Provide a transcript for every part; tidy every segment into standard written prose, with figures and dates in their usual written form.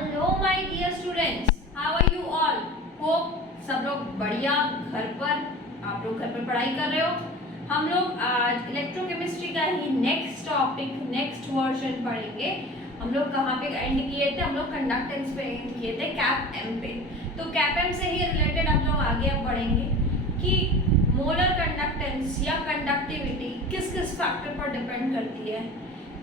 Hello my dear students, how are you all? Hope सब लोग बढ़िया घर पर, आप लोग घर पर पढ़ाई कर रहे हो। हम लोग आज इलेक्ट्रोकेमिस्ट्री का ही नेक्स्ट टॉपिक, नेक्स्ट वर्जन पढ़ेंगे। हम लोग कहाँ पे एंड किए थे? हम लोग कंडक्टेंस पे एंड किए थे, कैप एम पे। तो कैप एम से ही रिलेटेड हम लोग आगे अब बढ़ेंगे कि मोलर कंडक्टेंस या कंडक्टिविटी किस किस फैक्टर पर डिपेंड करती है,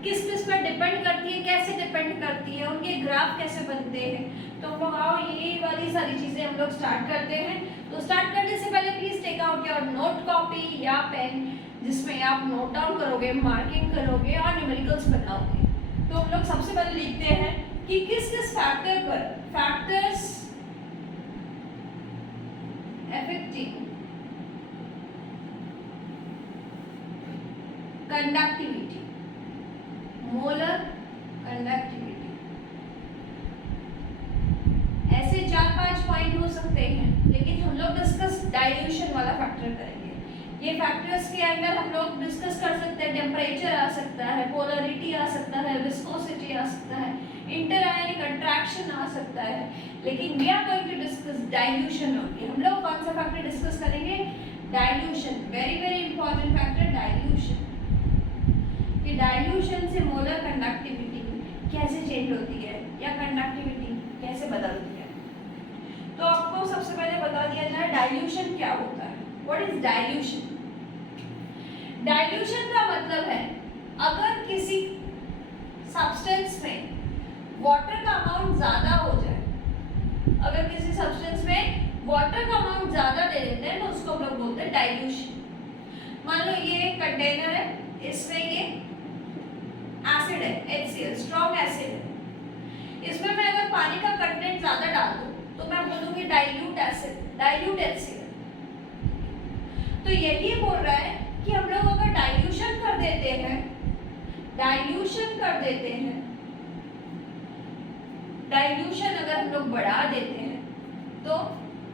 किस किस पर डिपेंड करती है, कैसे डिपेंड करती है, उनके ग्राफ कैसे बनते हैं। तो हम लोग आओ ये वाली सारी चीजें हम लोग स्टार्ट करते हैं। तो स्टार्ट करने से पहले please take out your note copy या पेन, जिसमें आप नोट डाउन करोगे, मार्किंग करोगे और न्यूमेरिकल्स बनाओगे। तो हम लोग सबसे पहले लिखते हैं कि किस किस फैक्टर पर, factors affecting conductivity, molar conductivity. ऐसे 4-5 पॉइंट हो सकते हैं, लेकिन हम लोग डिस्कस डाइल्यूशन वाला फैक्टर करेंगे। ये फैक्टर्स के अंदर हम लोग डिस्कस कर सकते हैं, टेम्परेचर आ सकता है, पोलरिटी आ सकता है, विस्कोसिटी आ सकता है, इंटरआयनिक अट्रैक्शन आ सकता है, लेकिन we are going to discuss dilution only. हम लोग कौन सा फैक्टर डिस्कस करेंगे? Dilution. Very very important factor dilution. कि डाइल्यूशन से मोलर कंडक्टिविटी कैसे चेंज होती है या कंडक्टिविटी कैसे बदलती है। तो आपको सबसे पहले बता दिया जाए डाइल्यूशन क्या होता है। What is dilution? डाइल्यूशन का मतलब है अगर किसी सब्सटेंस में वाटर का अमाउंट ज्यादा हो जाए, अगर किसी सब्सटेंस में वाटर का अमाउंट ज्यादा दे देते हैं तो उसको हम लोग बोलते हैं डाइल्यूशन। मान लो ये एक कंटेनर है, इसमें ये एसिड है, HCl, स्ट्रॉन्ग एसिड है। इसमें मैं अगर पानी का कंटेंट ज्यादा डाल दूं तो मैं बोलूंगी डाइल्यूट एसिड, डाइल्यूट HCl। तो यही बोल रहा है कि हम लोग अगर डाइल्यूशन कर देते हैं, डाइल्यूशन कर देते हैं, डाइल्यूशन अगर हम लोग बढ़ा देते हैं तो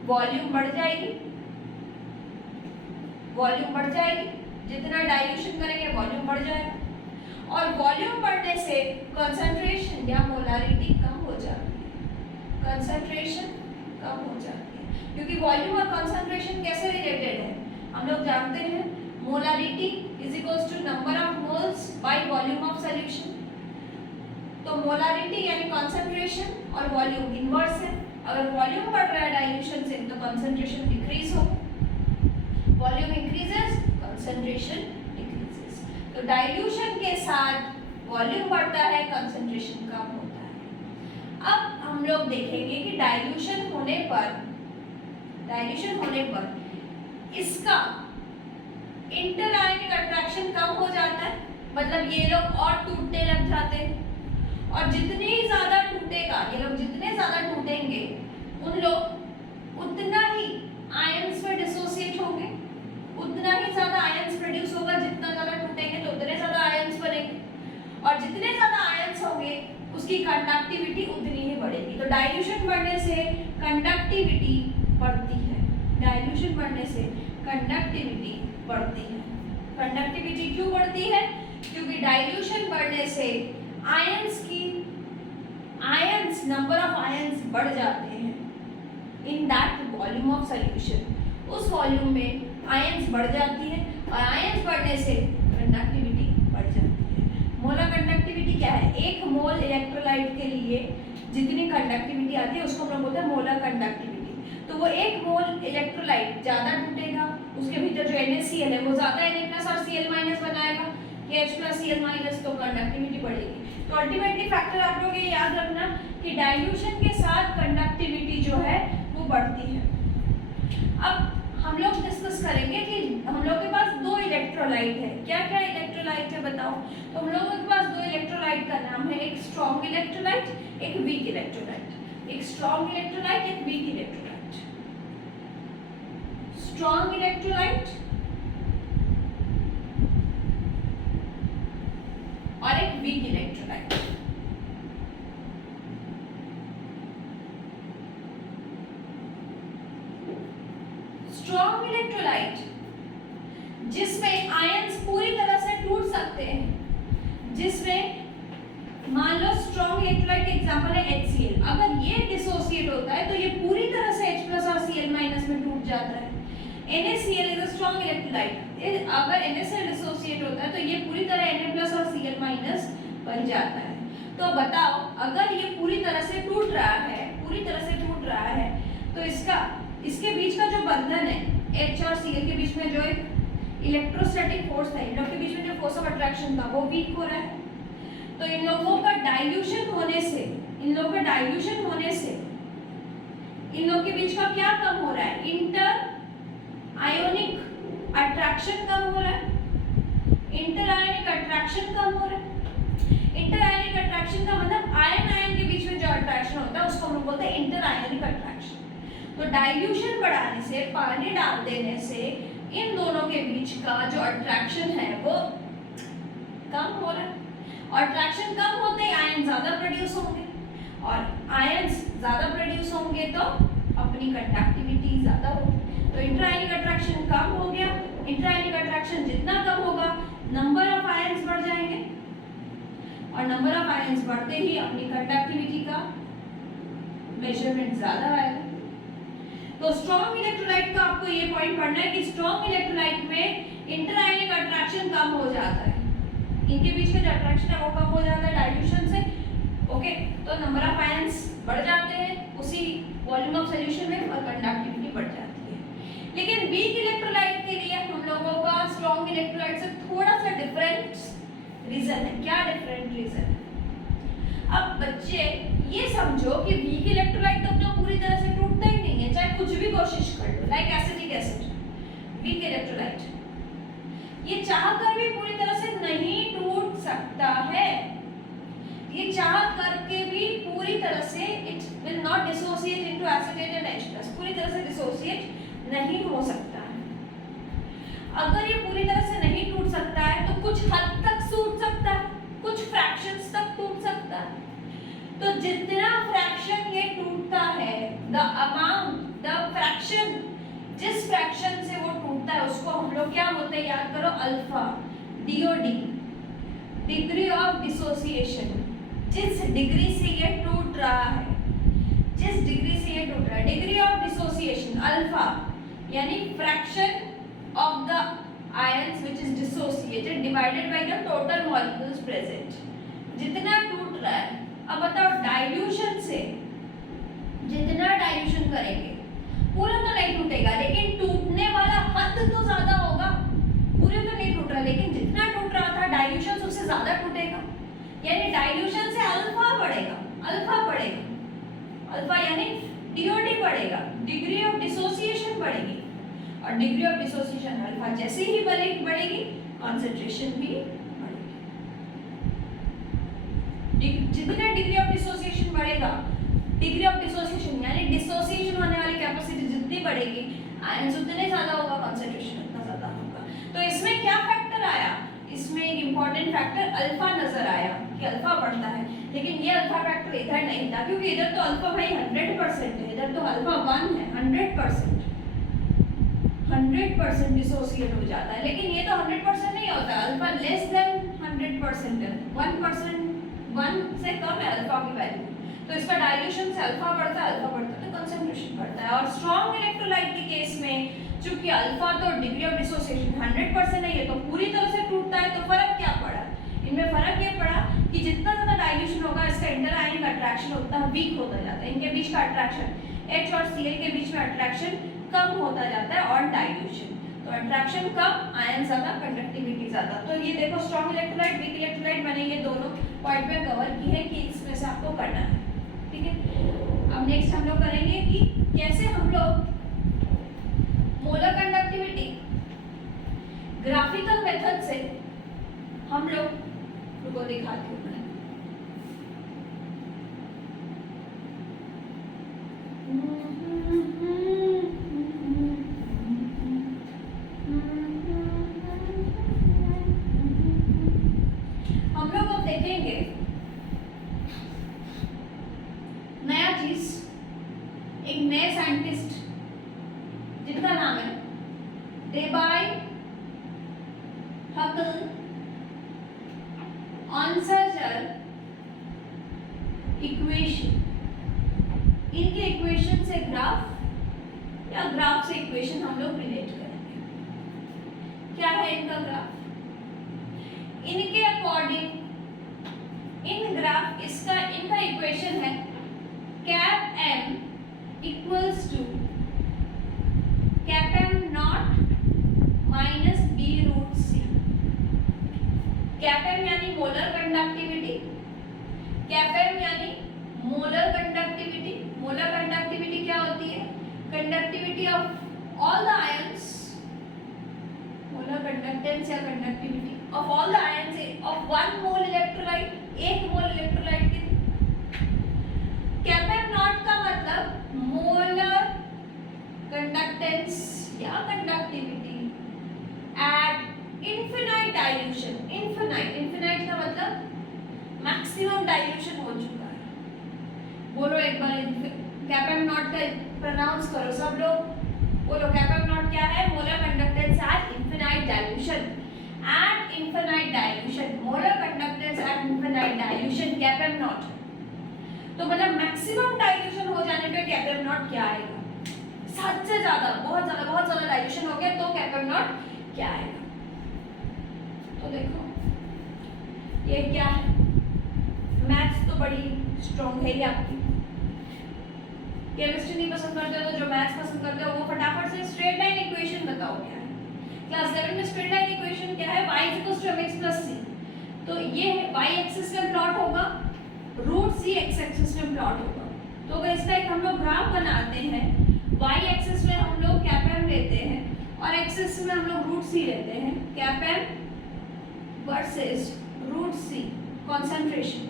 वॉल्यूम बढ़ जाएगी, वॉल्यूम बढ़ जाएगी। जितना डाइल्यूशन करेंगे वॉल्यूम बढ़ जाएगा, और वॉल्यूम बढ़ने से कंसंट्रेशन या मोलारिटी कम हो जाती है, कंसंट्रेशन कम हो जाती है। क्योंकि वॉल्यूम और कंसंट्रेशन कैसे रिलेटेड है? हम लोग जानते हैं molarity is equals to number of moles by volume of solution. तो मोलारिटी यानी कंसंट्रेशन और वॉल्यूम इनवर्स है। अगर वॉल्यूम बढ़ रहा है डाइल्यूशन से तो कंसंट्रेशन डिक्रीज हो, वॉल्यूम इंक्रीजेस, कंसंट्रेशन डिक्रीजेस। तो डाइल्यूशन के साथ वॉल्यूम बढ़ता है, कंसंट्रेशन कम होता है। अब हम लोग देखेंगे कि डाइल्यूशन होने पर इसका इंटरआयनिक अट्रैक्शन कम हो जाता है, मतलब ये लोग और टूटने लग जाते हैं, और जितनी ज्यादा टूटेगा, ये लोग जितने ज्यादा टूटेंगे उन लोग उतना ही आयंस में डिसोसिएट होंगे, उतना ही ज्यादा आयंस प्रोड्यूस होगा। जितना ज्यादा टूटेंगे तो उतने ज्यादा आयंस बनेंगे, और जितने ज्यादा आयंस होंगे उसकी कंडक्टिविटी उतनी ही बढ़ेगी। तो डाइल्यूशन बढ़ने से कंडक्टिविटी बढ़ती है, डाइल्यूशन बढ़ने से कंडक्टिविटी बढ़ती है। कंडक्टिविटी क्यों बढ़ती है? क्योंकि डाइल्यूशन बढ़ने से आयंस नंबर ऑफ आयंस बढ़ जाते हैं in that volume of solution. उस वॉल्यूम में आयंस बढ़ जाती है, और आयंस बढ़ने से कंडक्टिविटी बढ़ जाती है। मोलर कंडक्टिविटी क्या है? एक मोल इलेक्ट्रोलाइट के लिए जितनी कंडक्टिविटी आती है उसको हम लोग बोलते हैं मोलर कंडक्टिविटी। तो वो एक मोल इलेक्ट्रोलाइट ज्यादा टूटेगा, उसके भीतर जो NaCl है वो ज्यादा Na+ और Cl- बनाएगा, H+Cl- तो कंडक्टिविटी बढ़ेगी। तो अल्टीमेटली फैक्टर आप लोग ये याद रखना कि डाइल्यूशन के साथ कंडक्टिविटी जो है वो बढ़ती है। अब हम लोग डिस्कस करेंगे कि हम लोग के पास दो इलेक्ट्रोलाइट है। क्या क्या इलेक्ट्रोलाइट है बताओ? तो हम लोगों के पास दो इलेक्ट्रोलाइट का नाम है, एक स्ट्रॉन्ग इलेक्ट्रोलाइट, एक वीक इलेक्ट्रोलाइट। एक स्ट्रॉन्ग इलेक्ट्रोलाइट, एक वीक इलेक्ट्रोलाइट। स्ट्रॉन्ग इलेक्ट्रोलाइट और एक वीक इलेक्ट्रोलाइट। स्ट्रॉन्ग इलेक्ट्रोलाइट जिसमें आयंस पूरी तरह से टूट सकते हैं, जिसमें मान लो स्ट्रॉन्ग इलेक्ट्रोलाइट एग्जांपल है HCl। NaCl is a strong electrolyte. अगर NaCl डिसोसिएट होता है तो ये पूरी तरह Na+ और Cl- बन जाता है। तो बताओ, अगर ये पूरी तरह से टूट रहा है, तो इसके बीच का जो बंधन है H और Cl के बीच में जो एक इलेक्ट्रोस्टैटिक फोर्स था, इन लोगों के बीच में जो फोर्स ऑफ अट्रैक्शन था वो वीक हो रहा है। तो इन लोगों का डाइल्यूशन होने से इन लोगों के बीच का क्या कम हो रहा है? इंटर आयोनिक अट्रैक्शन कम हो रहा है। इंटर आयोनिक अट्रैक्शन का मतलब आयन के बीच में जो अट्रैक्शन होता है उसको हम लोग बोलते हैं इंटर आयोनिक अट्रैक्शन। तो डाइल्यूशन बढ़ाने से, पानी डाल देने से इन दोनों के बीच का जो अट्रैक्शन है वो कम हो रहा है। और अट्रैक्शन कम होते ही आयन ज्यादा प्रोड्यूस होंगे, और आयंस ज्यादा प्रोड्यूस होंगे तो अपनी कंडक्टिविटी ज्यादा होगी। तो इंटरआयनिक अट्रैक्शन कम हो गया। इंटरआयनिक अट्रैक्शन जितना कम होगा, नंबर ऑफ आयंस बढ़ जाएंगे, और नंबर ऑफ आयंस बढ़ते ही अपनी कंडक्टिविटी का मेजरमेंट ज्यादा आएगा। तो स्ट्रॉन्ग इलेक्ट्रोलाइट का आपको ये पॉइंट पढ़ना है कि स्ट्रॉन्ग इलेक्ट्रोलाइट में इंटरआयनिक अट्रैक्शन कम हो जाता है, इनके बीच में जो अट्रैक्शन है वो कम हो जाता है डाइल्यूशन से। ओके, तो नंबर ऑफ आयंस बढ़ जाते हैं उसी वॉल्यूम ऑफ सॉल्यूशन में, और कंडक्टिविटी बढ़ जाती है। लेकिन वीक इलेक्ट्रोलाइट के लिए हम लोगों का स्ट्रॉन्ग इलेक्ट्रोलाइट से थोड़ा सा डिफरेंट रीजन है। क्या डिफरेंट रीजन है? अब बच्चे ये समझो कि वीक इलेक्ट्रोलाइट तो पूरी तरह से टूटता ही नहीं है, चाहे कुछ भी कोशिश कर लो, like acetic acid. Weak electrolyte ये चाहकर भी पूरी तरह से नहीं टूट सकता है। ये चाह करके भी पूरी तरह से it will not dissociate into acetate and H+, पूरी तरह से डिसोसिएट नहीं हो सकता है। अगर ये पूरी तरह से नहीं टूट सकता है तो कुछ हद तक टूट सकता है, कुछ फ्रैक्शंस तक टूट सकता है। तो जितना फ्रैक्शन ये टूटता है, द फ्रैक्शन, जिस फ्रैक्शन से वो टूटता है उसको हम लोग क्या बोलते हैं? याद करो, alpha, DOD, degree of dissociation. जिस डिग्री से ये टूट रहा है, डिग्री ऑफ डिसोसिएशन अल्फा, यानी fraction of the ions which is dissociated divided by the total molecules present. जितना टूट रहा है, अब बताओ डाइल्यूशन से जितना डाइल्यूशन करेंगे पूरा तो नहीं टूटेगा, लेकिन टूटने वाला हद तो ज्यादा होगा। पूरे तो नहीं टूट रहा, लेकिन जितना टूट रहा था डाइल्यूशन उससे ज्यादा टूटेगा, यानी डाइल्यूशन से अल्फा बढ़ेगा, अल्फा यानी DOD बढ़ेगा, डिग्री ऑफ डिसोसिएशन बढ़ेगी, और डिग्री ऑफ डिसोसिएशन अल्फा जैसे ही बढ़ेगी कंसंट्रेशन भी बढ़ेगी। जितना डिग्री ऑफ डिसोसिएशन बढ़ेगा, डिग्री ऑफ डिसोसिएशन यानी डिसोसिएशन होने वाली कैपेसिटी जितनी बढ़ेगी, आयंस उतने ज्यादा होगा, कंसंट्रेशन उतना ज्यादा होगा। तो इसमें क्या फैक्टर आया? इसमें एक इंपॉर्टेंट फैक्टर अल्फा नजर आया कि अल्फा बढ़ता है। लेकिन ये अल्फा फैक्टर इधर नहीं था, क्योंकि इधर तो अल्फा भाई 100% है, इधर तो अल्फा 1 है, 100% डिसोसिएट हो जाता है। लेकिन ये तो 100% नहीं होता, अल्फा लेस देन 100% है, 1 से कम है अल्फा की वैल्यू। तो इसका डाइल्यूशन से अल्फा बढ़ता है तो कंसंट्रेशन बढ़ता है। और स्ट्रॉन्ग इलेक्ट्रोलाइट के केस में चूंकि अल्फा तो डिग्री ऑफ डिसोसिएशन 100% है, ये तो पूरी तरह से टूटता है। तो फर्क क्या पड़ा? इनमें फर्क ये पड़ा कि जितना ज्यादा डाइल्यूशन होगा इसका इंटरआयनिक अट्रैक्शन उतना वीक होता जाता है। इनके बीच का अट्रैक्शन, H और Cl के बीच में अट्रैक्शन कम होता जाता है और डाइल्यूशन। तो अट्रैक्शन कम, आयन ज्यादा, कंडक्टिविटी ज्यादा। तो ये देखो स्ट्रॉन्ग इलेक्ट्रोलाइट, वीक इलेक्ट्रोलाइट, मैंने ये दोनों पॉइंट पे कवर की है कि इसमें से आपको करना है। ठीक है, अब नेक्स्ट हम लोग करेंगे कि कैसे हम लोग मोलर कंडक्टिविटी ग्राफिकल मेथड से हम लोग को दिखाते हैं। हम लोग अब देखेंगे नया चीज, एक नए साइंटिस्ट जिनका नाम है डेबाय हकल ऑनसर्जर इक्वेशन। इनके इक्वेशन से ग्राफ या ग्राफ से इक्वेशन हम लोग रिलेट करेंगे। क्या है इनका ग्राफ? इनके अकॉर्डिंग इन ग्राफ इनका इक्वेशन है cap m equals to cap m not minus b root c। Cap m यानी मोलर कंडक्टिविटी, कैप m यानी मोलर कंडक्टिविटी। मोलर कंडक्टिविटी क्या होती है? Conductivity of all the ions, molar conductance या conductivity of all the ions of 1 mole electrolyte, 1 mole electrolyte की। Cap m not का मतलब molar conductance या conductivity at infinite dilution. Infinite का मतलब मैक्सिमम डाइल्यूशन हो चुका है। बोलो एक बार कैप m नॉट का प्रोनाउंस करो सब लोग, बोलो कैप m नॉट क्या है? Molar conductance at infinite dilution. At infinite dilution, molar conductance at infinite dilution cap m naught. तो मतलब मैक्सिमम डाइल्यूशन हो जाने पे कैप m नॉट क्या आएगा? हद से ज्यादा, बहुत ज्यादा डाइल्यूशन हो गया तो कैप m नॉट क्या आएगा? तो देखो ये क्या है? मैथ्स तो बड़ी स्ट्रॉन्ग है ये आपकी। केमिस्ट्री नहीं पसंद करते हो तो जो मैथ्स पसंद करते हो वो फटाफट से स्ट्रेट लाइन इक्वेशन बताओ क्या है। क्लास 11 में स्ट्रेट लाइन इक्वेशन क्या है? y mx + c। तो ये y एक्सिस में प्लॉट होगा, रूट c x एक्सिस में प्लॉट होगा। तो अगर इसका एक हम लोग ग्राफ बनाते हैं, y एक्सिस में हम लोग कैप m लेते हैं और एक्सिस में हम लोग रूट c लेते हैं। Cap m versus root c concentration,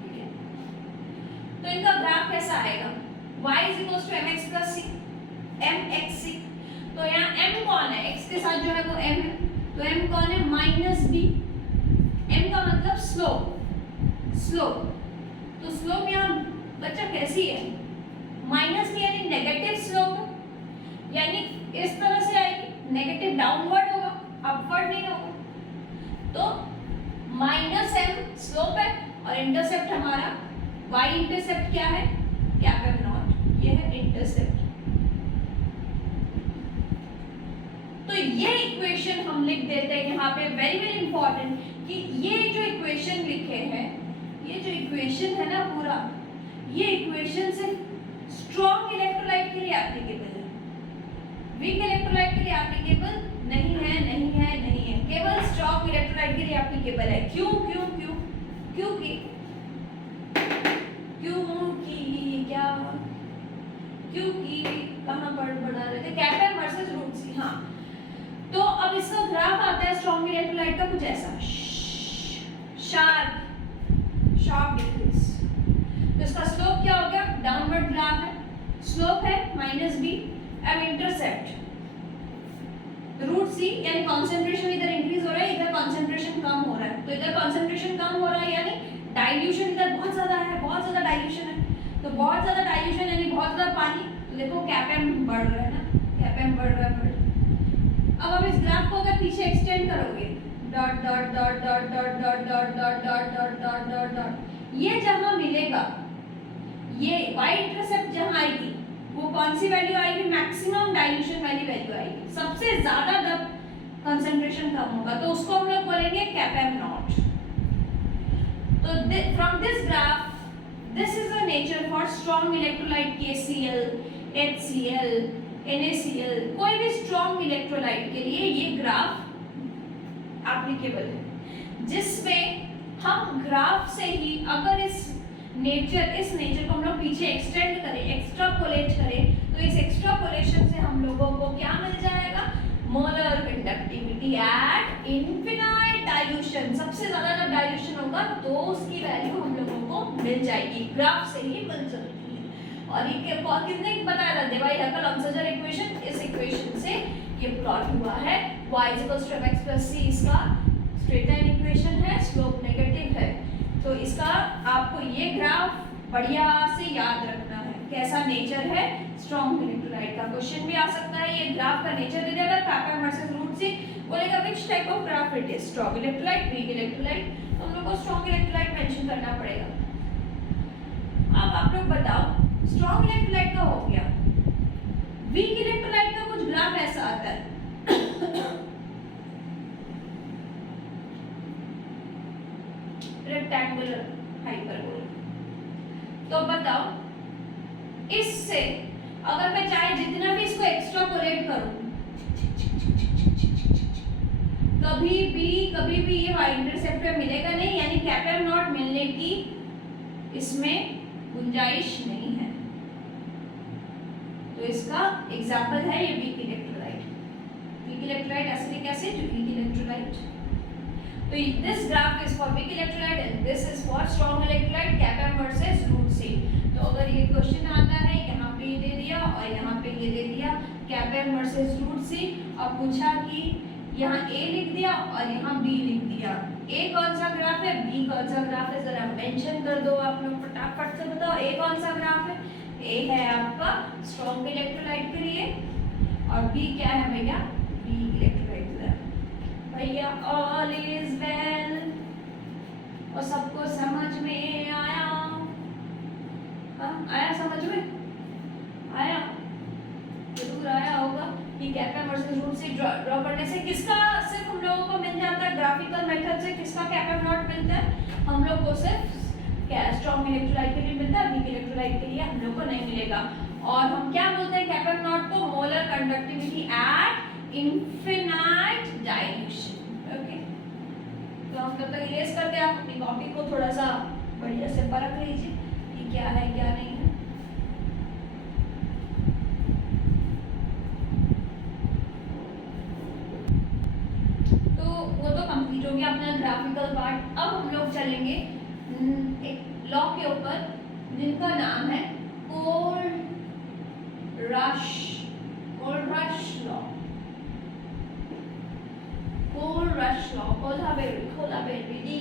ठीक है? तो इनका ग्राफ कैसा आएगा? y mx + c, mxc। तो यहाँ m कौन है? x के साथ जो है वो m है, तो m कौन है? -b। m का मतलब स्लोप, तो स्लोप यहाँ बच्चा कैसी है? -b यानी नेगेटिव स्लोप, यानी इस तरह से आएगी, नेगेटिव डाउनवर्ड होगा, अपवर्ड नहीं होगा। तो -m स्लोप है और इंटरसेप्ट हमारा y इंटरसेप्ट क्या है? कैप m नॉट, ये है इंटरसेप्ट। तो ये इक्वेशन हम लिख देते हैं यहाँ पे, वेरी इंपॉर्टेंट, कि ये जो इक्वेशन लिखे हैं, ये जो इक्वेशन है ना पूरा, ये इक्वेशन सिर्फ स्ट्रॉन्ग इलेक्ट्रोलाइट के लिए एप्लीकेबल है, वीक इलेक्ट्रोलाइट के लिए एप्लीकेबल नहीं है, केवल स्ट्रॉन्ग इलेक्ट्रोलाइट के लिए एप्लीकेबल है। क्योंकि कहाँ पर बढ़ा रहे थे? Cap m versus root c। हाँ, तो अब इसका ग्राफ आता है स्ट्रॉन्ग इलेक्ट्रोलाइट का कुछ ऐसा, शार्प डिक्रीज। तो इसका स्लोप क्या हो गया? डाउनवर्ड ग्राफ है, स्लोप है -b। अब इंटरसेप्ट रूट c, यानी कंसंट्रेशन इधर इंक्रीज हो रहा है, इधर कंसंट्रेशन कम हो रहा है। तो इधर कंसंट्रेशन कम हो रहा है यानी डाइल्यूशन इधर बहुत ज्यादा है, बहुत ज्यादा डाइल्यूशन है। तो बहुत ज्यादा डाइल्यूशन यानी बहुत ज्यादा पानी। तो देखो कैप m बढ़ रहा है ना, कैप m बढ़ रहा है। अब हम इस ग्राफ को अगर पीछे एक्सटेंड करोगे, dot dot dot dot dot dot dot dot dot dot dot dot dot, ये जहां मिलेगा, ये y इंटरसेप्ट जहां आएगी वो कौन सी वैल्यू आएगी? मैक्सिमम डाइल्यूशन वाली वैल्यू आएगी, सबसे ज्यादा जब कंसंट्रेशन कम होगा तो उसको हम लोग बोलेंगे कैप m नॉट। तो from this graph, this is the nature for strong electrolyte KCl, HCl, NaCl, कोई भी स्ट्रॉन्ग इलेक्ट्रोलाइट के लिए ये ग्राफ एप्लीकेबल है, जिसमें हम ग्राफ से ही अगर इस नेचर को हम लोग पीछे एक्सटेंड करें, एक्स्ट्रापोलेट करें, तो इस एक्स्ट्रापोलेशन से हम लोगों को क्या मिल जाएगा? Molar conductivity at infinite dilution. सबसे ज्यादा जब डाइल्यूशन होगा तो उसकी वैल्यू हम लोगों को मिल जाएगी, ग्राफ से ही मिल सकती है। और ये कितने बताया था? देवाई हकल ऑक्सीजन इक्वेशन, इस इक्वेशन से ये प्लॉट हुआ है। y mx + c इसका स्ट्रेट लाइन इक्वेशन है, स्लोप नेगेटिव है। तो इसका आपको ये ग्राफ बढ़िया से याद रखना है, कैसा नेचर है स्ट्रॉन्ग इलेक्ट्रोलाइट का। क्वेश्चन भी आ सकता है, ये ग्राफ का नेचर दे देगा, cap m versus root c, बोलेगा which type of graph it is, strong electrolyte, weak electrolyte. तो हम लोग को स्ट्रॉन्ग इलेक्ट्रोलाइट मेंशन करना पड़ेगा। अब आप लोग बताओ, स्ट्रॉन्ग इलेक्ट्रोलाइट का हो गया, वीक इलेक्ट्रोलाइट का कुछ ग्राफ ऐसा आता है रेक्टेंगुलर हाइपरबोला। तो बताओ इससे अगर मैं चाहे जितना भी इसको एक्सट्रापोलेट करूं, कभी भी ये वाई इंटरसेप्ट पे मिलेगा नहीं, यानी कैपिटल नॉट मिलने की इसमें गुंजाइश नहीं है। तो इसका एग्जाम्पल है ये weak electrolyte. Weak electrolyte acidic acid, weak electrolyte. तो this graph is for weak electrolyte and this is for strong electrolyte, capital versus root C. तो अगर ये क्वेश्चन आता है, यहाँ पे ये दे दिया और यहाँ पे ये दे दिया, कैपिटल वर्सेस रूट सी। अब पूछा कि यहाँ A लिख दिया और यहाँ B लिख दिया। A कौन सा ग्राफ है, B कौन सा ग्राफ है, जरा मेंशन कर दो आप लोग फटाफट से बताओ। A कौन सा ग्राफ है, A है आपका स्ट्रॉन्ग इलेक्ट्रोलाइट के लिए और B क्या है भैया, वीक इलेक्ट्रोलाइट। भैया ऑल इज वेल और सबको समझ में आया? आया समझ में आया? जरूर आया होगा कि कैपिटल वर्सेस रूट से ड्रॉ करने से किसका सिर्फ हम लोगों को मिल जाता है, ग्राफिकल मेथड से किसका कैपिटल नॉट मिलता है, हम लोग को सिर्फ स्ट्रॉन्ग इलेक्ट्रोलाइट के लिए मिलता है, वीक इलेक्ट्रोलाइट के लिए हम लोग को नहीं मिलेगा। और हम क्या बोलते हैं कैपिटल नॉट को, molar conductivity at infinite dilution. Okay, तो हम तब तक इरेज करते हैं, आप अपनी कॉपी को थोड़ा सा बढ़िया से परख लीजिए कि क्या है क्या नहीं है। कंप्लीट हो गया अपना ग्राफिकल पार्ट। अब हम लोग चलेंगे एक लॉ के ऊपर जिनका नाम है कोलरश law. कोलरश law, कोलाबेरिटी,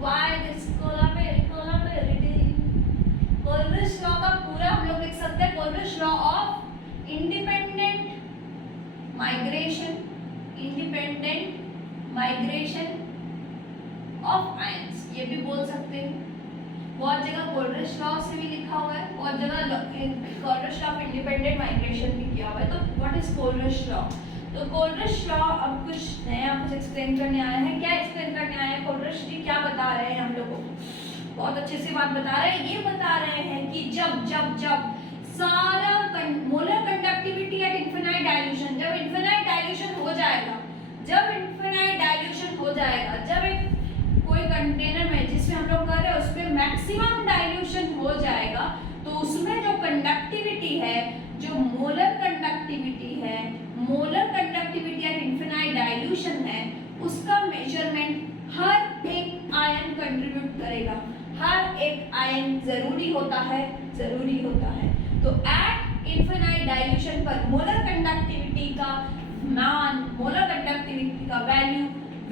why this कोलाबेरिटी। कोलरश law का पूरा हम लोग लिख सकते हैं कोलरश law of independent migration of ions, ये भी बोल सकते हैं। बहुत जगह कोलरश लॉ से भी लिखा हुआ है, बहुत जगह कोलरश लॉ ऑफ इंडिपेंडेंट माइग्रेशन भी किया हुआ है। तो व्हाट इज कोलरश लॉ? तो कोलरश लॉ अब कुछ नया कुछ एक्सप्लेन करने आया है। क्या एक्सप्लेन करने आया है कोलरश जी? क्या बता रहे हैं हम लोगों को? बहुत अच्छे से बात बता रहे हैं। ये बता रहे हैं कि जब सारा molar conductivity at infinite dilution, जब इनफिनाइट डाइल्यूशन हो जाएगा, जब एक कोई कंटेनर में जिसमें हम लोग कर रहे हैं उसमें मैक्सिमम डाइल्यूशन हो जाएगा, तो उसमें जो कंडक्टिविटी है, जो molar conductivity at infinite dilution है, उसका मेजरमेंट हर एक आयन कंट्रीब्यूट करेगा। हर एक आयन जरूरी होता है। तो एट इनफिनाइट डाइल्यूशन पर मोलर कंडक्टिविटी का मान, मोलर कंडक्टिविटी का value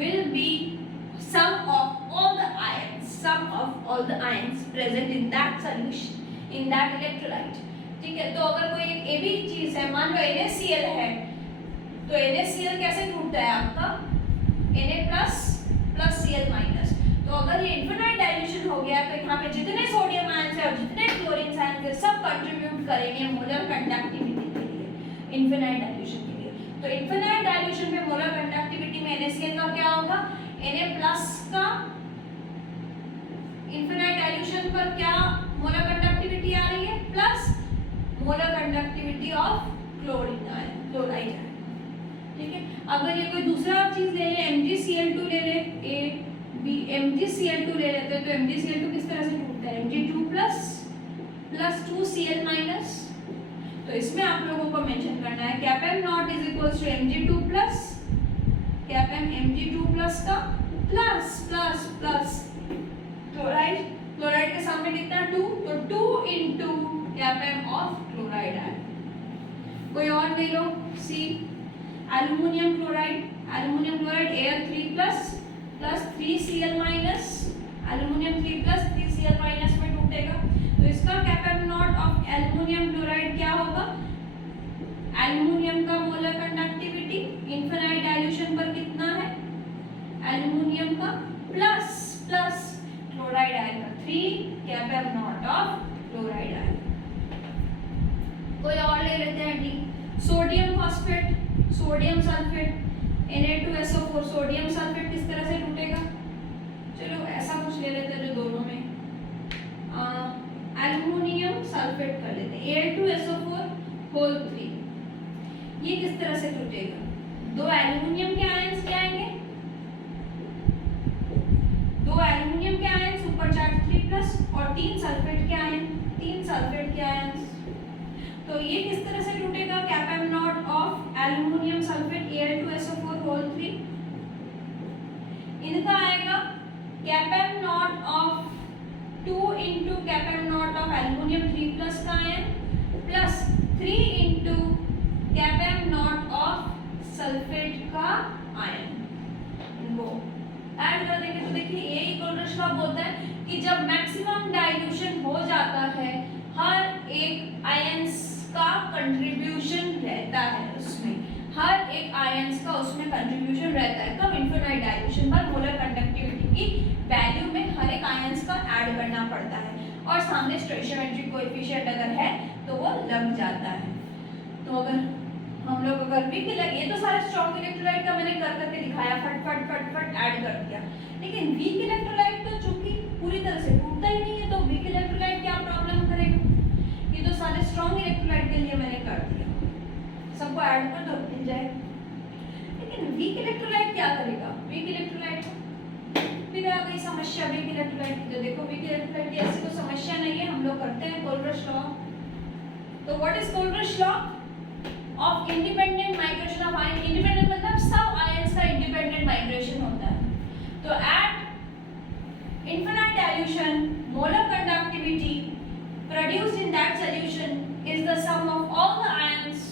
will be sum of all the ions present in that solution, in that electrolyte। ठीक है, तो अगर कोई एक भी चीज है, मान लो NaCl है, तो NaCl कैसे टूटता है आपका, Na प्लस Cl माइनस। तो अगर ये इनफिनाइट डाइल्यूशन हो गया तो यहाँ पे जितने सोडियम आयंस है और जितने क्लोरीन आयंस है सब कंट्रीब्यूट करेंगे मोलर कंडक्टिविटी के लिए, इनफिनाइट डाइल्यूशन के लिए। तो इनफिनाइट डाइल्यूशन में मोलर कंडक्टिविटी में NaCl का क्या होगा, Na+ का इनफिनाइट डाइल्यूशन पर क्या मोलर कंडक्टिविटी आ रही है, plus molar conductivity of chloride ion. ठीक है, अगर ये कोई दूसरा चीज ले ले, MgCl2 ले ले, MgCl2 ले लेते हैं, तो MgCl2 किस तरह से टूटता है, Mg2 प्लस 2Cl माइनस। तो इसमें आप लोगों को मेंशन करना है cap m not is equals to Mg2 plus cap m Mg2 plus का प्लस क्लोराइड के सामने कितना 2, तो 2 into cap m of chloride ion. कोई और ले लो, see aluminium chloride Al3 plus 3Cl minus, aluminium 3 plus 3Cl minus में टूटेगा। तो इसका cap m not of aluminium chloride क्या होगा, एल्युमिनियम का मोलर कंडक्टिविटी इनफिनाइट डाइल्यूशन पर कितना है, एल्युमिनियम का प्लस क्लोराइड आयन का 3 कैपेम नॉट ऑफ क्लोराइड आयन। कोई और ले लेते हैं D. Sodium phosphate, sodium sulphate, Na2SO4, sodium sulphate किस तरह से टूटेगा? चलो ऐसा कुछ ले लेते हैं जो दोनों में, एल्युमिनियम सल्फेट कर लेते हैं, Al2SO4 होल 3। ये किस तरह से टूटेगा? दो एल्युमिनियम के आयंस क्या आएंगे, दो एल्युमिनियम के आयंस ऊपर चार्ज 3+ और 3 सल्फेट के आयन, 3 सल्फेट के आयंस। तो ये किस तरह से टूटेगा? Cap M naught of aluminium sulphate Al2SO4 whole 3, इनका आएगा cap M naught of 2 into cap M naught of aluminium 3+ का ion plus 3 into cap M naught of sulphate का आयन। इनको ऐड कर देंगे तो देखिए ये कोल्ड्रिच लॉ बोलता है कि जब मैक्सिमम डाइल्यूशन हो जाता है, हर एक आयंस का कंट्रीब्यूशन रहता है उसमें, हर एक आयंस का उसमें कंट्रीब्यूशन रहता है। कब? इनफिनाइट डाइल्यूशन पर मोलर कंडक्टिविटी की वैल्यू में हर एक आयंस का ऐड करना पड़ता है और सामने स्टोइचियोमेट्रिक कोएफिशिएंट अगर है तो वो लग जाता है। तो अगर हम लोग अगर वीक लगे, ये तो सारे स्ट्रॉन्ग इलेक्ट्रोलाइट का मैंने कर करके दिखाया, फट फट फट फट ऐड कर दिया, लेकिन वीक इलेक्ट्रोलाइट तो चूंकि पूरी तरह से टूटता ही नहीं है, तो वीक इलेक्ट्रोलाइट क्या प्रॉब्लम करेगा? ये तो सारे स्ट्रॉन्ग इलेक्ट्रोलाइट के लिए मैंने कर दिया, सबको ऐड कर दो मिल जाएगा। लेकिन वीक इलेक्ट्रोलाइट क्या करेगा? वीक इलेक्ट्रोलाइट फिर आ गई समस्या वीक इलेक्ट्रोलाइट की। तो देखो वीक इलेक्ट्रोलाइट की ऐसी कोई समस्या नहीं है, हम लोग करते हैं कोल्ड्रिच लॉ। तो व्हाट इज कोल्ड्रिच law of independent migration of ion? Independent मतलब सब आयंस का इंडिपेंडेंट माइग्रेशन होता है। तो at infinite dilution molar conductivity produced in that solution is the sum of all the ions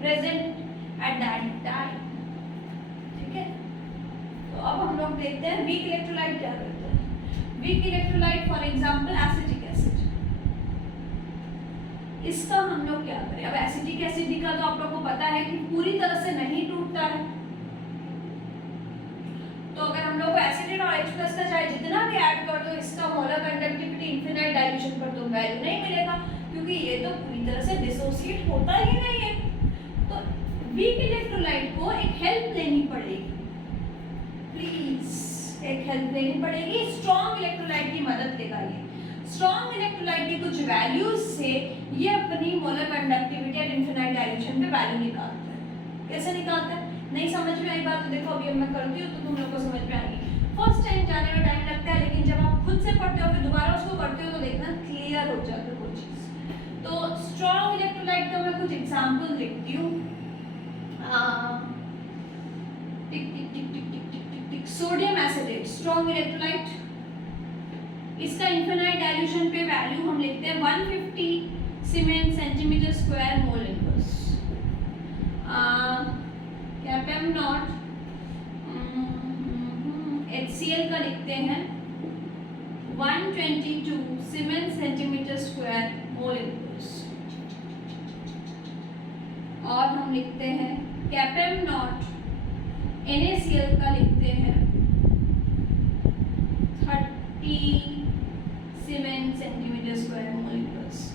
present at that time। ठीक है, तो अब हम लोग देखते हैं वीक इलेक्ट्रोलाइट क्या करते हैं। Weak electrolyte for example acetic acid, इसका हम लोग क्या करें? अब एसिटिक एसिड का तो आप लोग को पता है कि पूरी तरह से नहीं टूटता है, तो अगर हम लोग को एसिड और H+ का चाहे जितना भी ऐड कर दो, इसका मोलर कंडक्टिविटी इनफिनाइट डाइल्यूशन पर तो वैल्यू नहीं मिलेगा, क्योंकि ये तो पूरी तरह से डिसोसिएट होता ही नहीं है। तो वीक इलेक्ट्रोलाइट को एक हेल्प लेनी पड़ेगी, प्लीज एक हेल्प लेनी पड़ेगी, स्ट्रॉन्ग इलेक्ट्रोलाइट की मदद लेगा। ये स्ट्रॉन्ग इलेक्ट्रोलाइट की कुछ वैल्यूज से ये अपनी molar conductivity at infinite dilution पे वैल्यू निकालता है। कैसे निकालता है? नहीं समझ में आई बात तो देखो अभी मैं करती हूँ तो तुम लोग को समझ में आएगी। फर्स्ट टाइम जाने में टाइम लगता है, लेकिन जब आप खुद से पढ़ते हो फिर दोबारा उसको करते हो तो देखना क्लियर हो जाता है वो चीज। तो स्ट्रॉन्ग इलेक्ट्रोलाइट का मैं कुछ एग्जांपल लिखती हूँ। टिक टिक टिक टिक टिक टिक टिक टिक सोडियम एसिटेट स्ट्रॉन्ग इलेक्ट्रोलाइट, इसका इनफिनाइट डाइल्यूशन पे वैल्यू हम लिखते हैं 150 siemens centimetre square mole inverse. Cap M not HCl का लिखते हैं 122 siemens centimetre square mole inverse, और हम लिखते हैं कैप एम नॉट NaCl का लिखते हैं 30 siemens centimetre square mole inverse.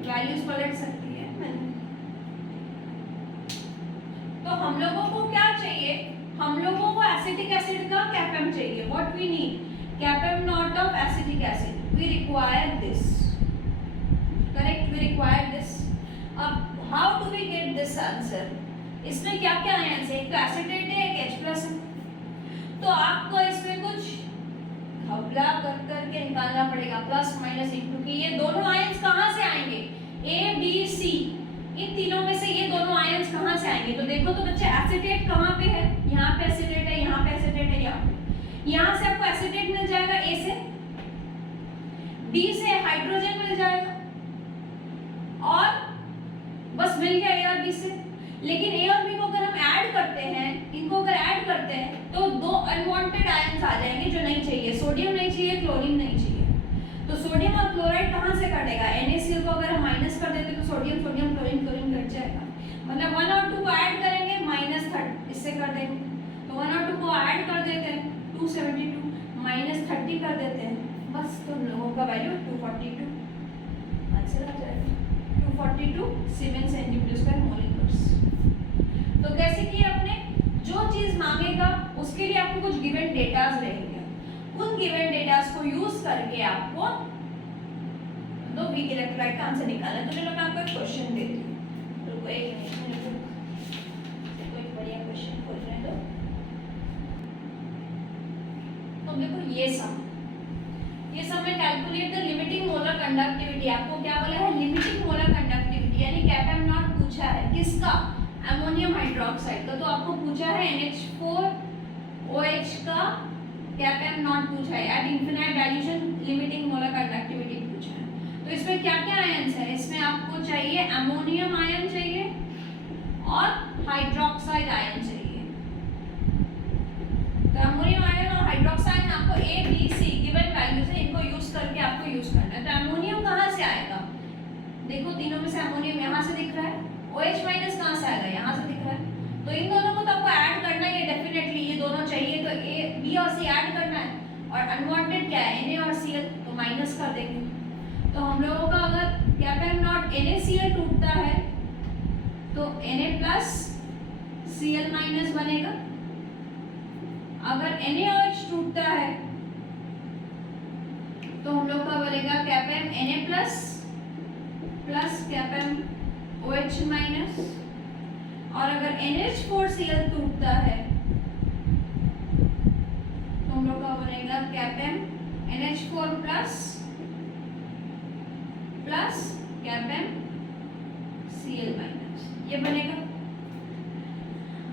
Values पलट सकती है मैंने। तो हम लोगों को क्या चाहिए? हम लोगों को एसिटिक एसिड का कैपएम चाहिए। What we need? Cap m not of acetic acid. We require this, correct, we require this. अब how do we get this answer? इसमें क्या क्या आयंस है? एक तो एसिटेट है, एक H+ है। तो आपको इसमें कुछ घबरा कर करके निकालना पड़ेगा, प्लस माइनस इनटू, कि ये दोनों आयंस कहाँ से आएंगे? A, B, C, इन तीनों में से ये दोनों आयंस कहाँ से आएंगे? तो देखो तो बच्चे एसिटेट कहाँ पे है? यहाँ पे एसिटेट है, यहाँ पे एसिटेट है, यहाँ से आपको एसिटेट मिल जाएगा A से, B से हाइड्रोजन मिल जाएगा, और बस मिल गया A और B से। लेकिन A और B को अगर हम ऐड करते हैं, इनको अगर ऐड करते हैं तो दो अनवांटेड आयंस आ जाएंगे जो नहीं चाहिए। सोडियम नहीं चाहिए, क्लोरीन नहीं चाहिए। तो सोडियम और क्लोराइड कहाँ से कटेगा? NaCl को अगर हम माइनस कर देते तो sodium sodium chlorine chlorine cut जाएगा। मतलब 1 और 2 को ऐड करेंगे, -30 इससे कर देंगे। तो 1 और 2 को ऐड कर देते हैं 272, -30 कर देते हैं, बस तुम लोगों का वैल्यू 242 आंसर आ जाएगा। 142 siemens centimetre square mole inverse. तो कैसे किया आपने, जो चीज मांगेगा उसके लिए आपको कुछ गिवन डेटास रहेंगे, उन गिवन डेटास को यूज करके आपको दो वीक इलेक्ट्रोलाइट का आंसर निकालना है। तो चलो मैं आपको एक क्वेश्चन देती हूँ, रुको एक मिनट, कोई बढ़िया क्वेश्चन खोल रहे हैं तो देखो ये सम में calculate the limiting molar conductivity. आपको क्या बोला है, लिमिटिंग मोलर कंडक्टिविटी, यानी कैप एम नॉट पूछा है किसका, अमोनियम हाइड्रोक्साइड का। तो आपको पूछा है NH4OH का कैप एम नॉट पूछा है, at infinite dilution limiting molar conductivity पूछा है। तो इसमें क्या क्या आयन्स है, इसमें आपको चाहिए अमोनियम आयन चाहिए और हाइड्रोक्साइड आयन चाहिए। तो अमोनियम आयन और हाइड्रोक्साइड आपको A, B, C given values है, इनको यूज करके आपको यूज करना है। तो अमोनियम कहाँ से आएगा, देखो तीनों में से अमोनियम यहाँ से दिख रहा है, OH माइनस कहाँ से आएगा, यहाँ से दिख रहा है। तो इन दोनों को तो आपको ऐड करना है डेफिनेटली, ये दोनों चाहिए तो A, B और C ऐड करना है। और अनवांटेड क्या है, Na और Cl, तो माइनस कर देंगे। तो हम लोगों का अगर कैप एम नॉट NaCl टूटता है तो Na प्लस Cl माइनस बनेगा। अगर NaOH टूटता है तो हम लोग का बनेगा cap M Na plus cap M OH minus. और अगर NH4Cl टूटता है तो हम लोग का बनेगा cap M NH4 plus cap M Cl minus, ये बनेगा।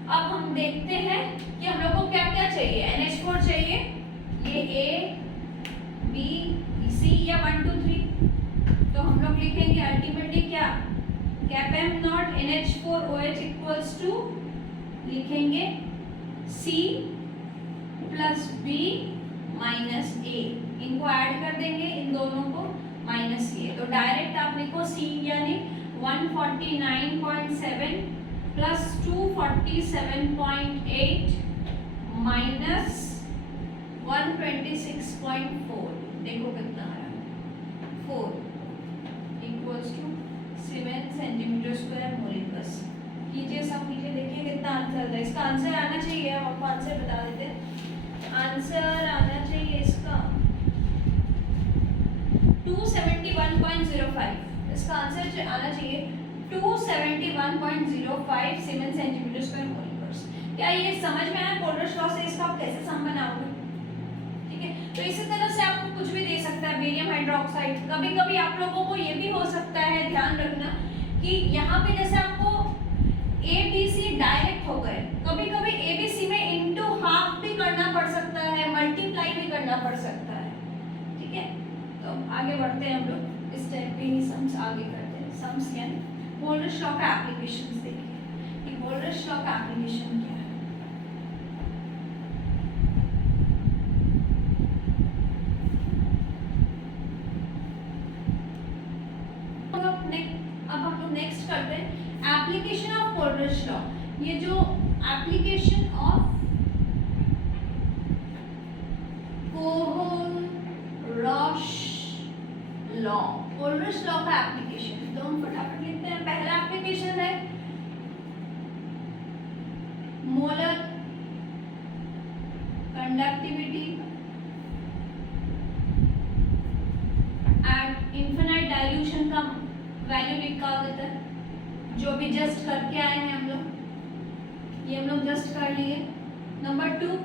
अब हम देखते हैं कि हम लोग को क्या क्या चाहिए, NH4 चाहिए, ये A, B, C या 1 2 3। तो हम लोग लिखेंगे अल्टीमेटली क्या, cap M naught NH4OH equals to लिखेंगे C plus B minus A, इनको ऐड कर देंगे इन दोनों को माइनस A। तो डायरेक्ट आप लिखो C यानी 149.7 प्लस 247.8 माइनस 126.4, देखो कितना आ रहा है 4 equals to 7 centimetre square mole inverse. कीजिए सब कीजिए, देखिए कितना आंसर है। इसका आंसर आना चाहिए, हम आपको आंसर बता देते हैं। आंसर आना चाहिए इसका 271.05, इसका आंसर आना चाहिए 271.05 siemens centimetre square mole inverse. क्या ये समझ में आया पोलर लॉ से इसका आप कैसे सम बनाओगे, ठीक है। तो इसी तरह से आपको कुछ भी दे सकता है, बेरियम हाइड्रोक्साइड। कभी कभी आप लोगों को ये भी हो सकता है, ध्यान रखना कि यहाँ पे जैसे आपको ABC डायरेक्ट हो गए, कभी कभी ABC में इनटू हाफ भी करना पड़ सकता है, मल्टीप्लाई भी करना पड़ सकता है, ठीक है। तो आगे बढ़ते हैं हम लोग, इस टाइप पे ही सम्स आगे करते हैं। सम्स यानी पोलर लॉ का एप्लीकेशंस देखिए कि पोलर लॉ का एप्लीकेशन क्या है। अब हम लोग नेक्स्ट करते हैं एप्लीकेशन ऑफ पोलर लॉ। ये जो application of law, polar law का एप्लीकेशन, तो हम फटाफट लिखते हैं। पहला एप्लीकेशन है molar conductivity at infinite dilution का वैल्यू निकाल देता है, जो भी जस्ट करके आए हैं हम लोग, ये हम लोग जस्ट कर लिए। नंबर 2,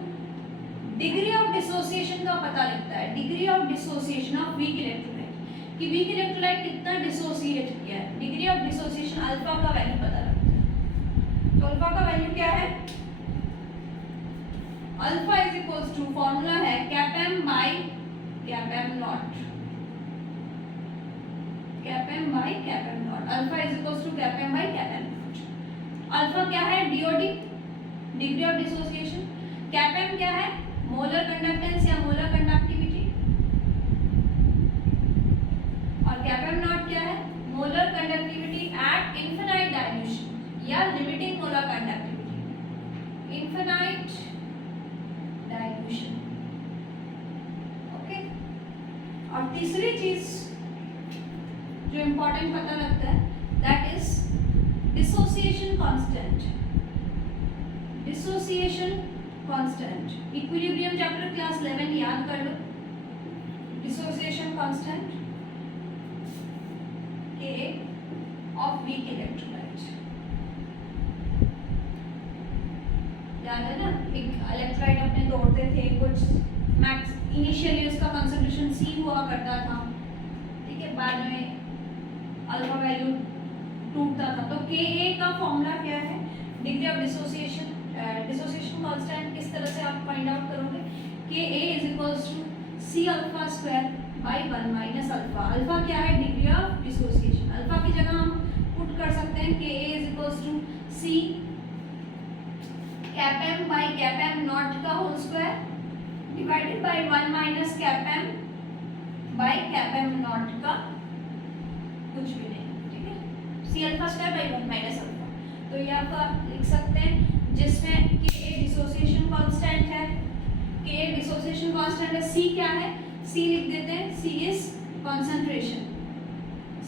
डिग्री ऑफ डिसोसिएशन का पता लगता है, degree of dissociation of weak electrolyte, कि वीक इलेक्ट्रोलाइट कितना डिसोसिएट किया है, डिग्री ऑफ डिसोसिएशन अल्फा का वैल्यू पता लगता है। तो अल्फा का वैल्यू क्या है, alpha is equals to, formula है cap M by cap M not, cap M by cap M not, alpha is equals to cap M by cap M not. Alpha क्या है, DOD, degree of dissociation. Cap M क्या है, molar conductance या molar conductivity. और cap M not क्या है, molar conductivity at infinite dilution या limiting molar conductivity, infinite dilution, okay. और तीसरी चीज जो इंपॉर्टेंट पता लगता है, that is dissociation constant. Dissociation constant equilibrium chapter class 11 याद कर लो। Dissociation constant K of weak electrolyte, याद है ना? एक इलेक्ट्रोलाइट अपने तोड़ते थे, कुछ मैक्स इनिशियली उसका कंसंट्रेशन C हुआ करता था, ठीक है, बाद में अल्फा वैल्यू टूटता था। तो Ka का फॉर्मूला क्या है? Degree of dissociation, dissociation constant किस तरह से आप फाइंड आउट करोगे? Ka is equals to C alpha square by 1 minus alpha. Alpha क्या है? Degree of dissociation. अल्फा की जगह हम पुट कर सकते हैं Ka is equals to C cap m by cap m not का whole square divided by 1 minus cap m by cap m not का कुछ भी नहीं, ठीक है, C alpha square by 1 minus alpha. तो ये आप लिख सकते हैं, जिसमें Ka डिसोसिएशन कांस्टेंट है, Ka डिसोसिएशन कांस्टेंट है, C क्या है? C लिख देते हैं, C is concentration,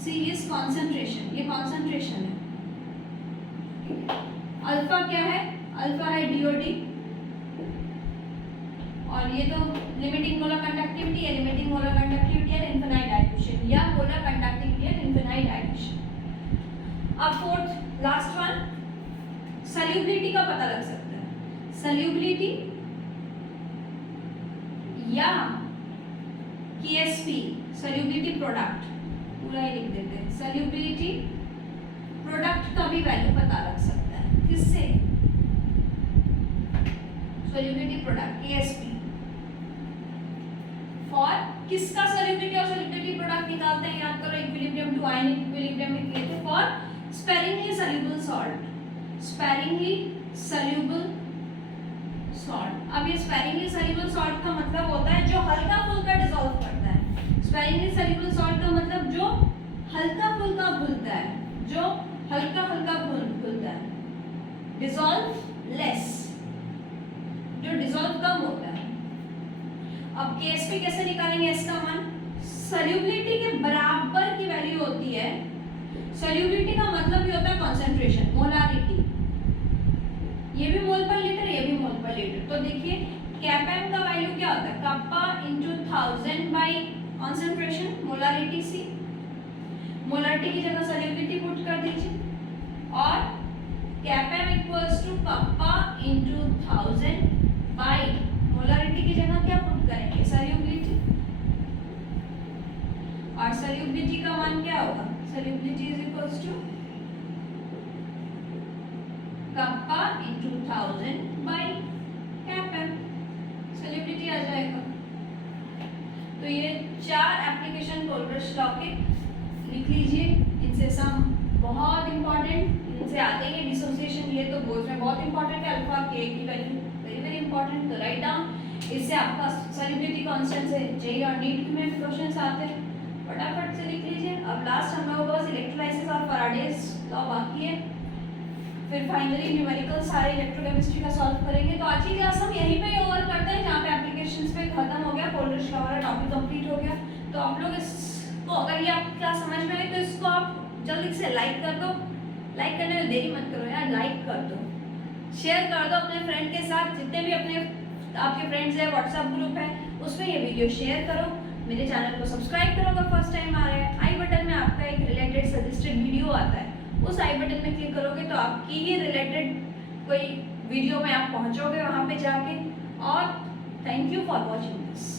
C is concentration, ये कॉन्सेंट्रेशन है, ठीक है। अल्फा क्या है? अल्फा है DOD, और ये तो लिमिटिंग मोलर कंडक्टिविटी है, लिमिटिंग मोलर कंडक्टिविटी है इनफिनाइट डाइल्यूशन, या मोलर कंडक्टिविटी है इनफिनाइट डाइल्यूशन। अब फोर्थ लास्ट वन, सॉल्युबिलिटी का पता लग सकता है। सॉल्युबिलिटी या KSP सॉल्युबिलिटी प्रोडक्ट, पूरा ही लिख देते हैं, सॉल्युबिलिटी प्रोडक्ट का भी वैल्यू पता लग सकता है। किससे? सॉल्युबिलिटी प्रोडक्ट KSP फॉर किसका सॉल्युबिलिटी और सॉल्युबिलिटी प्रोडक्ट निकालते हैं? याद करो, इक्विलिब्रियम टू आयनिक इक्विलिब्रियम में किए थे। For sparingly soluble salt, sparingly soluble salt. अब ये स्पेरिंगली सॉल्युबल सॉल्ट का मतलब होता है जो हल्का फुल्का डिसॉल्व करता है। स्पेरिंगली सॉल्युबल सॉल्ट का मतलब जो हल्का फुल्का घुलता है, जो हल्का हल्का घुलता है, डिसॉल्व लेस, जो डिसॉल्व कम होता है। अब KSP कैसे निकालेंगे इसका मान? सॉल्युबिलिटी के बराबर की वैल्यू होती है। सॉल्युबिलिटी का मतलब ये होता है कॉन्सेंट्रेशन, मोलारिटी, ये भी मोल पर लीटर, ये भी मोल पर लीटर। तो देखिए कैप m का वैल्यू क्या होता है? Kappa into 1000 by concentration, molarity C। Molarity की जगह सॉल्युबिलिटी पुट कर दीजिए, और cap m equals to kappa into 1000 by molarity की जगह क्या पुट करेंगे? सॉल्युबिलिटी। और सॉल्युबिलिटी का मान क्या होगा? Solubility is equals to kappa into 1000 by cap m, solubility आ जाएगा। तो ये 4 एप्लीकेशन कोलब्रुश लॉ के लिख लीजिए, इनसे सम बहुत इंपॉर्टेंट, इनसे आते हैं डिसोसिएशन, ये तो बोर्ड में बहुत इंपॉर्टेंट है। अल्फा K की वैल्यू वेरी वेरी इंपॉर्टेंट, तो राइट डाउन। इससे आपका सॉल्युबिलिटी कांस्टेंट से जेई और नीट में क्वेश्चंस आते हैं, फटाफट से लिख लीजिए। अब लास्ट हम लोगों के पास इलेक्ट्रोलाइसिस और फैराडेज लॉ बाकी है, फिर फाइनली न्यूमेरिकल सारे इलेक्ट्रोकेमिस्ट्री का सॉल्व करेंगे। तो आज की क्लास हम यहीं पे ओवर करते हैं, जहाँ पे एप्लीकेशंस पे खत्म हो गया, कोलब्रुश लॉ वाला टॉपिक कंप्लीट हो गया। तो आप लोग इसको, अगर ये आपकी क्लास समझ में आई तो इसको आप जल्दी से लाइक कर दो, लाइक करने में देरी मत करो यार, लाइक कर दो, शेयर कर दो अपने फ्रेंड के साथ, जितने भी अपने आपके फ्रेंड्स हैं, व्हाट्सएप ग्रुप है, उसमें ये वीडियो शेयर करो। मेरे चैनल को सब्सक्राइब करो अगर फर्स्ट टाइम आ रहे हैं। आई बटन में आपका एक रिलेटेड सजेस्टेड वीडियो आता है, उस आई बटन में क्लिक करोगे तो आपकी ही रिलेटेड कोई वीडियो में आप पहुंचोगे वहां पे जाके। और thank you for watching this.